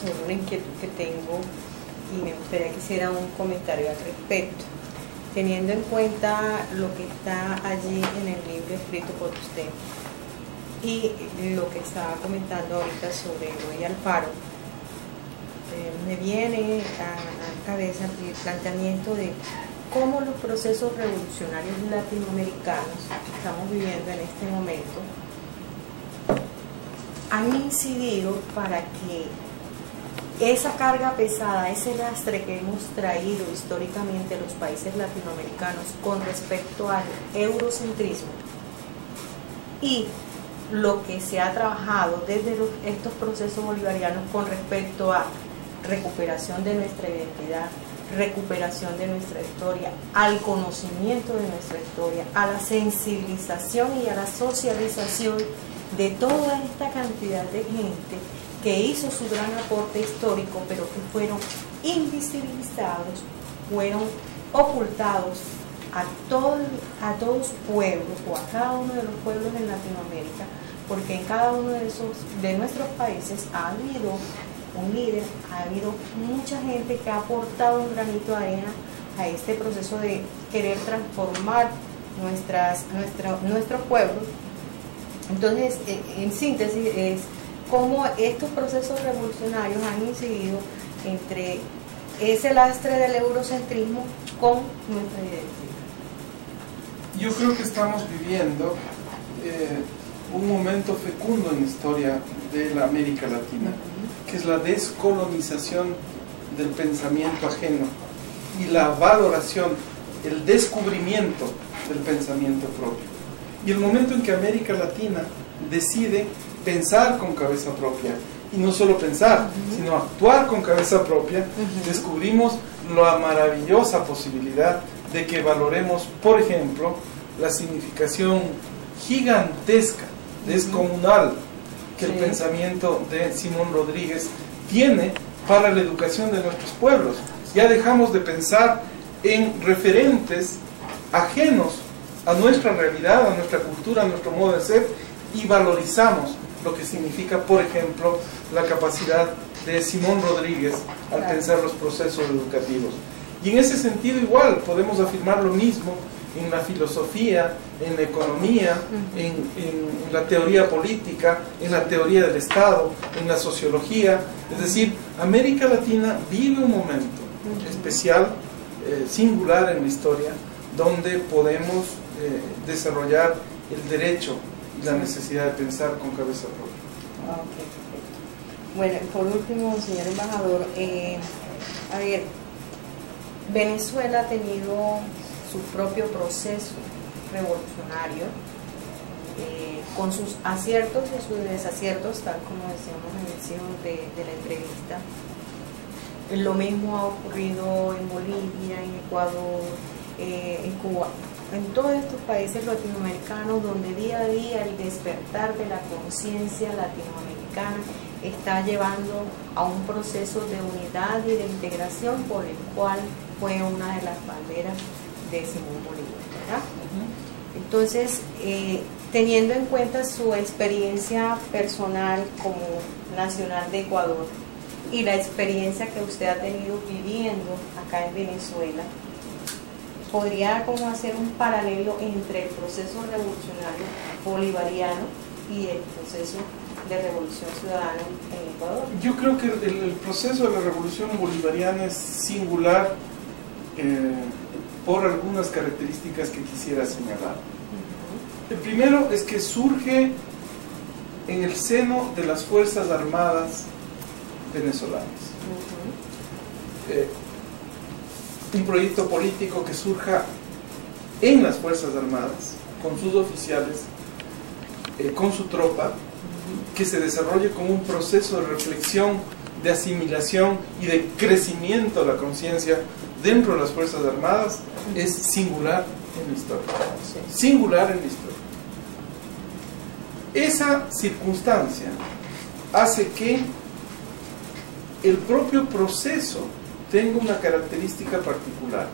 sobre una inquietud que tengo y me gustaría que hiciera un comentario al respecto, teniendo en cuenta lo que está allí en el libro escrito por usted y lo que estaba comentando ahorita sobre Eloy Alfaro. Me viene a la cabeza el planteamiento de cómo los procesos revolucionarios latinoamericanos que estamos viviendo en este momento han incidido para que esa carga pesada, ese lastre que hemos traído históricamente a los países latinoamericanos con respecto al eurocentrismo y lo que se ha trabajado desde estos procesos bolivarianos con respecto a recuperación de nuestra identidad, recuperación de nuestra historia, al conocimiento de nuestra historia, a la sensibilización y a la socialización de toda esta cantidad de gente que hizo su gran aporte histórico, pero que fueron invisibilizados, fueron ocultados a todos los pueblos o a cada uno de los pueblos en Latinoamérica, porque en cada uno de nuestros países ha habido un líder, ha habido mucha gente que ha aportado un granito de arena a este proceso de querer transformar nuestros pueblos. Entonces, en síntesis, es cómo estos procesos revolucionarios han incidido entre ese lastre del eurocentrismo con nuestra identidad. Yo creo que estamos viviendo un momento fecundo en la historia de la América Latina, que es la descolonización del pensamiento ajeno y la valoración, el descubrimiento del pensamiento propio. Y el momento en que América Latina decide pensar con cabeza propia, y no solo pensar, sino actuar con cabeza propia, descubrimos la maravillosa posibilidad de que valoremos, por ejemplo, la significación gigantesca, descomunal, que el pensamiento de Simón Rodríguez tiene para la educación de nuestros pueblos. Ya dejamos de pensar en referentes ajenos a nuestra realidad, a nuestra cultura, a nuestro modo de ser, y valorizamos lo que significa, por ejemplo, la capacidad de Simón Rodríguez al pensar los procesos educativos. Y en ese sentido igual podemos afirmar lo mismo en la filosofía, en la economía, en la teoría política, en la teoría del Estado, en la sociología. Es decir, América Latina vive un momento especial, singular en la historia, donde podemos desarrollar el derecho y la necesidad de pensar con cabeza propia. Okay, perfecto. Bueno, por último, señor embajador, a ver, Venezuela ha tenido su propio proceso revolucionario, con sus aciertos y sus desaciertos, tal como decíamos en el inicio de la entrevista. Lo mismo ha ocurrido en Bolivia, en Ecuador, en Cuba, en todos estos países latinoamericanos, donde día a día el despertar de la conciencia latinoamericana está llevando a un proceso de unidad y de integración por el cual fue una de las banderas de Simón Bolívar, ¿verdad? Entonces, teniendo en cuenta su experiencia personal como nacional de Ecuador y la experiencia que usted ha tenido viviendo acá en Venezuela, ¿podría como hacer un paralelo entre el proceso revolucionario bolivariano y el proceso de revolución ciudadana en Ecuador? Yo creo que el proceso de la revolución bolivariana es singular por algunas características que quisiera señalar. El primero es que surge en el seno de las Fuerzas Armadas venezolanas. Un proyecto político que surja en las Fuerzas Armadas, con sus oficiales, con su tropa, que se desarrolle como un proceso de reflexión, de asimilación y de crecimiento de la conciencia dentro de las Fuerzas Armadas, es singular en la historia. Singular en la historia. Esa circunstancia hace que el propio proceso tenga una característica particular,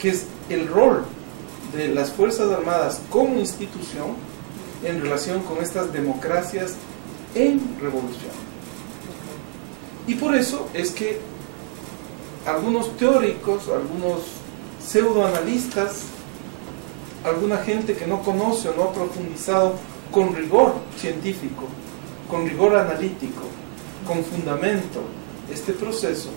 que es el rol de las Fuerzas Armadas como institución en relación con estas democracias en revolución. Y por eso es que algunos teóricos, algunos pseudoanalistas, alguna gente que no conoce o no ha profundizado con rigor científico, con rigor analítico, con fundamento este proceso,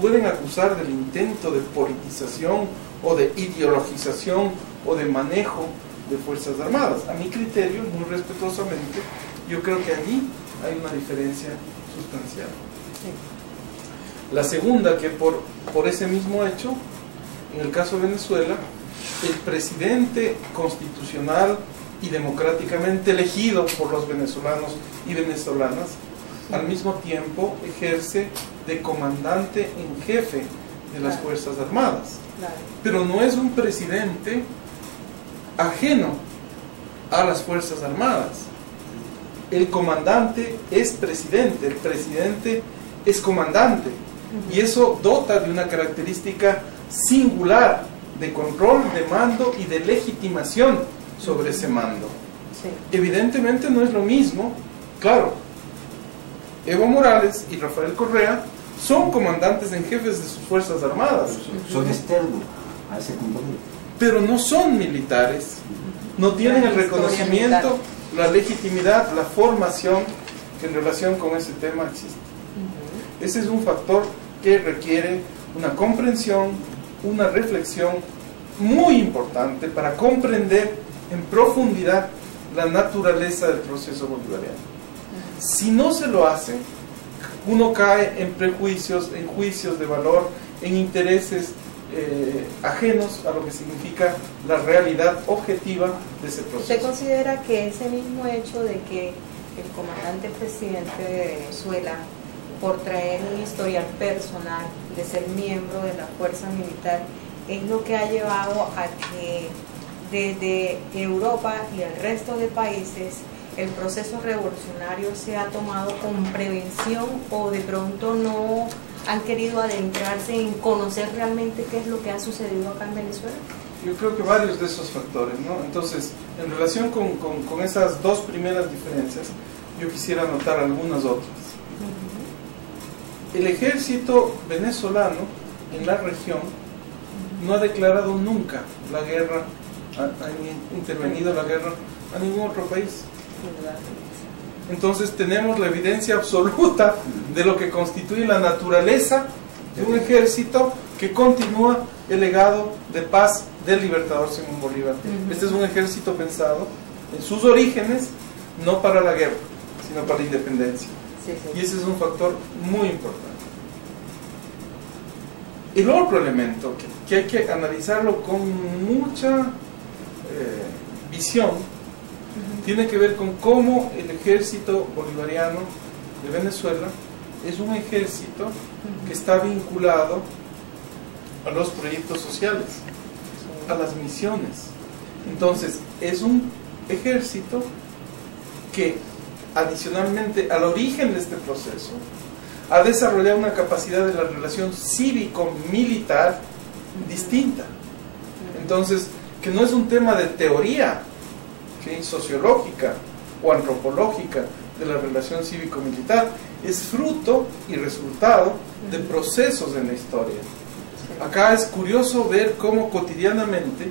pueden acusar del intento de politización o de ideologización o de manejo de Fuerzas Armadas. A mi criterio, muy respetuosamente, yo creo que allí hay una diferencia sustancial. La segunda, que por ese mismo hecho, en el caso de Venezuela, el presidente constitucional y democráticamente elegido por los venezolanos y venezolanas, al mismo tiempo ejerce de comandante en jefe de las Fuerzas Armadas. Pero no es un presidente ajeno a las Fuerzas Armadas. El comandante es presidente, el presidente es comandante, y eso dota de una característica singular de control, de mando y de legitimación sobre ese mando. Evidentemente no es lo mismo, claro, Evo Morales y Rafael Correa son comandantes en jefes de sus Fuerzas Armadas. Son externos a ese componente. Pero no son militares, no tienen el reconocimiento, la legitimidad, la formación que en relación con ese tema existe. Ese es un factor que requiere una comprensión, una reflexión muy importante para comprender en profundidad la naturaleza del proceso bolivariano. Si no se lo hace, uno cae en prejuicios, en juicios de valor, en intereses ajenos a lo que significa la realidad objetiva de ese proceso. ¿Usted considera que ese mismo hecho de que el comandante presidente de Venezuela, por traer un historial personal de ser miembro de la fuerza militar, es lo que ha llevado a que desde Europa y el resto de países el proceso revolucionario se ha tomado con prevención, o de pronto no han querido adentrarse en conocer realmente qué es lo que ha sucedido acá en Venezuela? Yo creo que varios de esos factores, ¿no? Entonces, en relación con esas dos primeras diferencias, yo quisiera anotar algunas otras. El ejército venezolano en la región no ha declarado nunca la guerra, ha intervenido la guerra a ningún otro país. Entonces tenemos la evidencia absoluta de lo que constituye la naturaleza de un ejército que continúa el legado de paz del libertador Simón Bolívar. Este es un ejército pensado en sus orígenes no para la guerra, sino para la independencia. Y ese es un factor muy importante. El otro elemento que hay que analizarlo con mucha visión tiene que ver con cómo el ejército bolivariano de Venezuela es un ejército que está vinculado a los proyectos sociales, a las misiones. Entonces, es un ejército que, adicionalmente al origen de este proceso, ha desarrollado una capacidad de la relación cívico-militar distinta. Entonces, que no es un tema de teoría, ¿sí?, sociológica o antropológica de la relación cívico-militar, es fruto y resultado de procesos en la historia. Acá es curioso ver cómo cotidianamente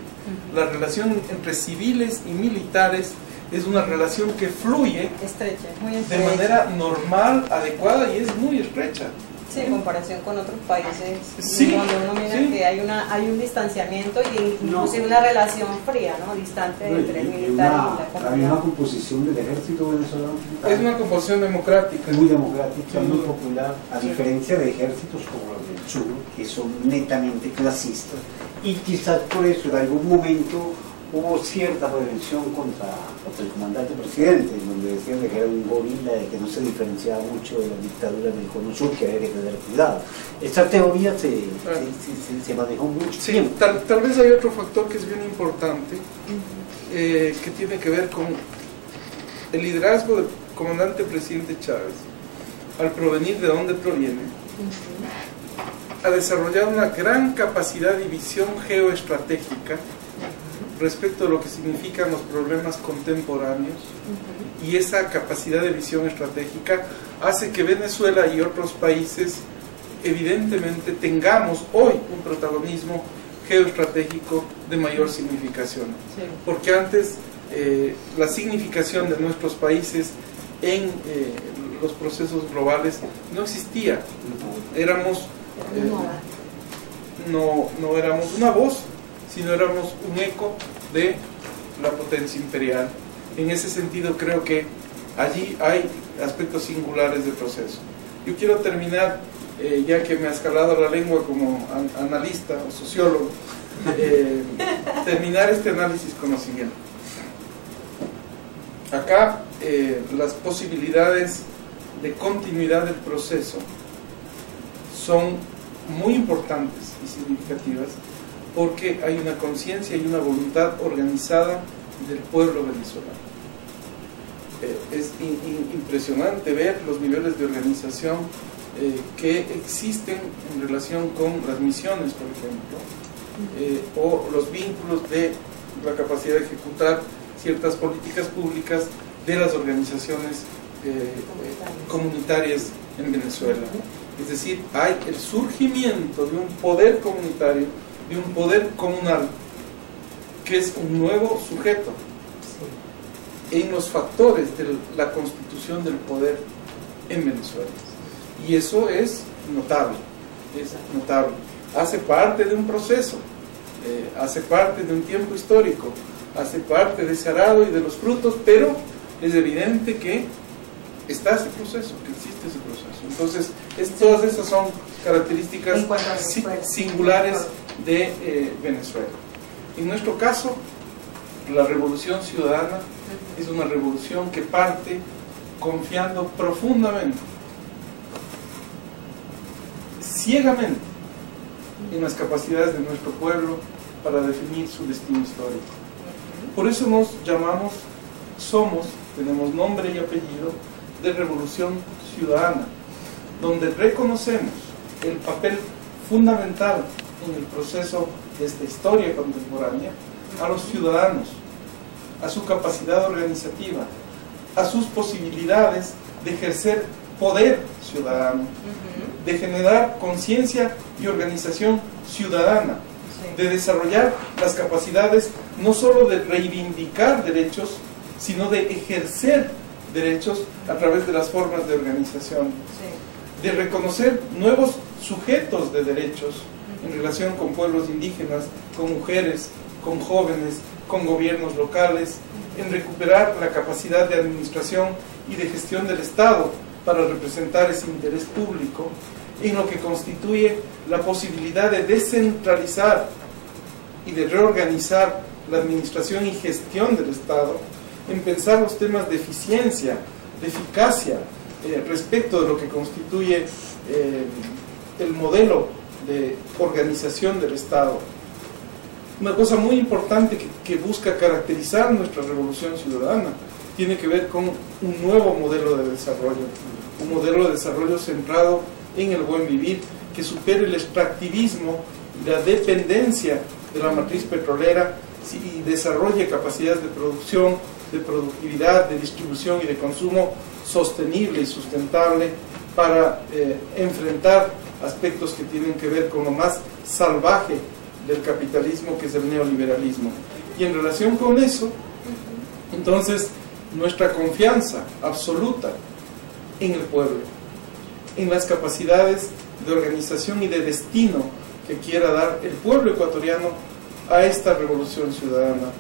la relación entre civiles y militares es una relación que fluye estrecha, muy estrecha, de manera normal, adecuada, y es muy estrecha. Sí, en comparación con otros países, sí, donde uno mira sí, que hay un distanciamiento y inclusive una relación fría, ¿no?, distante entre el militar y la comunidad. Hay una composición del ejército venezolano. Es una composición democrática. Muy democrática, muy popular, a diferencia de ejércitos como los del sur, que son netamente clasistas, y quizás por eso en algún momento hubo cierta prevención contra el comandante presidente, donde decían que era un gorila, de que no se diferenciaba mucho de la dictadura del Cono Sur, que había que tener cuidado. Esta teoría se manejó mucho tiempo. Tal vez hay otro factor que es bien importante, que tiene que ver con el liderazgo del comandante presidente Chávez, al provenir de donde proviene, ha desarrollado una gran capacidad de visión geoestratégica respecto de lo que significan los problemas contemporáneos, y esa capacidad de visión estratégica hace que Venezuela y otros países evidentemente tengamos hoy un protagonismo geoestratégico de mayor significación. Sí. Porque antes la significación de nuestros países en los procesos globales no existía. Éramos, no éramos una voz, sino éramos un eco de la potencia imperial. En ese sentido creo que allí hay aspectos singulares del proceso. Yo quiero terminar, ya que me has calado la lengua como analista o sociólogo, terminar este análisis con lo siguiente. Acá las posibilidades de continuidad del proceso son muy importantes y significativas, porque hay una conciencia y una voluntad organizada del pueblo venezolano. Es impresionante ver los niveles de organización que existen en relación con las misiones, por ejemplo, o los vínculos de la capacidad de ejecutar ciertas políticas públicas de las organizaciones comunitarias en Venezuela. Es decir, hay el surgimiento de un poder comunitario, de un poder comunal, que es un nuevo sujeto en los factores de la constitución del poder en Venezuela. Y eso es notable, hace parte de un proceso, hace parte de un tiempo histórico, hace parte de ese arado y de los frutos, pero es evidente que está ese proceso, que existe ese proceso. Entonces, todas esas son características singulares de Venezuela. En nuestro caso, la revolución ciudadana es una revolución que parte confiando profundamente, ciegamente, en las capacidades de nuestro pueblo para definir su destino histórico. Por eso nos llamamos, tenemos nombre y apellido de Revolución Ciudadana, donde reconocemos el papel fundamental en el proceso de esta historia contemporánea a los ciudadanos, a su capacidad organizativa, a sus posibilidades de ejercer poder ciudadano, de generar conciencia y organización ciudadana, de desarrollar las capacidades no solo de reivindicar derechos, sino de ejercer derechos a través de las formas de organización, de reconocer nuevos sujetos de derechos en relación con pueblos indígenas, con mujeres, con jóvenes, con gobiernos locales, en recuperar la capacidad de administración y de gestión del Estado para representar ese interés público, en lo que constituye la posibilidad de descentralizar y de reorganizar la administración y gestión del Estado, en pensar los temas de eficiencia, de eficacia, respecto de lo que constituye el modelo de organización del Estado. Una cosa muy importante que busca caracterizar nuestra revolución ciudadana tiene que ver con un nuevo modelo de desarrollo, un modelo de desarrollo centrado en el buen vivir, que supere el extractivismo y la dependencia de la matriz petrolera y desarrolle capacidades de producción, de productividad, de distribución y de consumo sostenible y sustentable para enfrentar aspectos que tienen que ver con lo más salvaje del capitalismo, que es el neoliberalismo. Y en relación con eso, entonces, nuestra confianza absoluta en el pueblo, en las capacidades de organización y de destino que quiera dar el pueblo ecuatoriano a esta revolución ciudadana,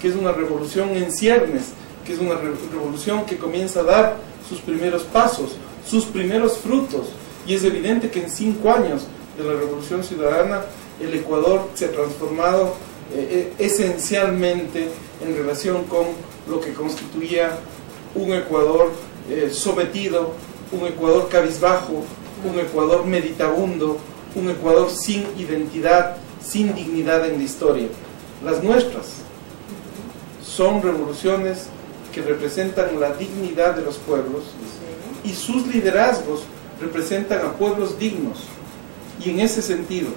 que es una revolución en ciernes, que es una revolución que comienza a dar sus primeros pasos, sus primeros frutos, y es evidente que en 5 años de la revolución ciudadana el Ecuador se ha transformado esencialmente en relación con lo que constituía un Ecuador sometido, un Ecuador cabizbajo, un Ecuador meditabundo, un Ecuador sin identidad, sin dignidad en la historia. Las nuestras son revoluciones que representan la dignidad de los pueblos, y sus liderazgos representan a pueblos dignos. Y en ese sentido,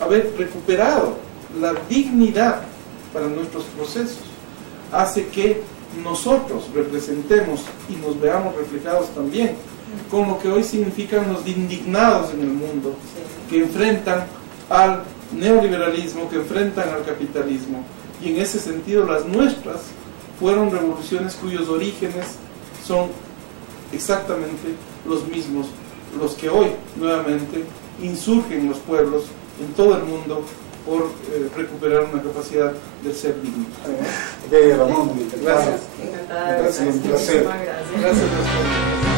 haber recuperado la dignidad para nuestros procesos, hace que nosotros representemos y nos veamos reflejados también con lo que hoy significan los indignados en el mundo, que enfrentan al neoliberalismo, que enfrentan al capitalismo. Y en ese sentido las nuestras fueron revoluciones cuyos orígenes son exactamente los mismos, los que hoy nuevamente insurgen los pueblos en todo el mundo por recuperar una capacidad de ser digno. Ramón, Gracias. Encantada. Gracias, un placer. Muchísimas gracias. Gracias a ustedes.